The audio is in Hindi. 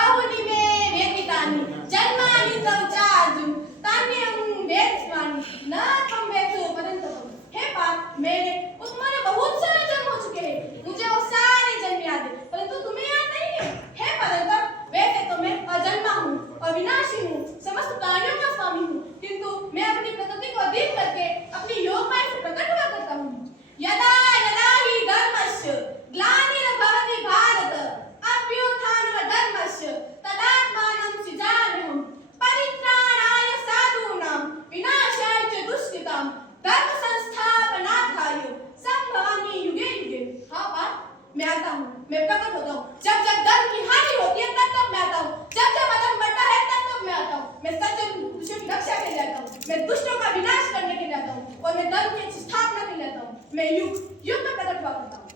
बहुनि मे वेदितानि जन्मानि तव चार्जुन तान्यं वेत्स्वानि न त्वं वेत्सु परन्तु हे पार्थ मेरे तुम्हारे बहुत सारे जन्म हो चुके हैं मुझे वो सारे जन्म याद है परंतु तुम्हें याद नहीं है हे परंतु वैसे तो मैं अजन्मा हूँ अविनाशी हूँ समस्त प्राणियों का स्वामी हूँ किंतु मैं अपनी प्रकृति को अधीन करके अपनी योग माया से प्रकट हुआ करता हूँ यदा यदा हि धर्मस्य ग्लानिर्भवति भारत अभ्युत्थानमधर्मस्य तदात्मानं सृजाम्यहं परित्राणाय साधूनां विनाशाय च दुष्कृतां धर्म संस्थापनार्थाय संभवामि युगे युगे। हाँ बात मैं आता हूँ मैं प्रकट होता हूँ जब जब धर्म की हानि होती है तब तब मैं आता हूँ जब जब अधर्म बढ़ता है तब तब मैं आता हूँ मैं सज्जन पुरुषों की रक्षा के लिए आता हूँ मैं दुष्टों का विनाश करने के लिए आता हूँ और मैं धर्म की स्थापना के लिए आता हूँ मैं युग युग में प्रकट हुआ करता हूँ।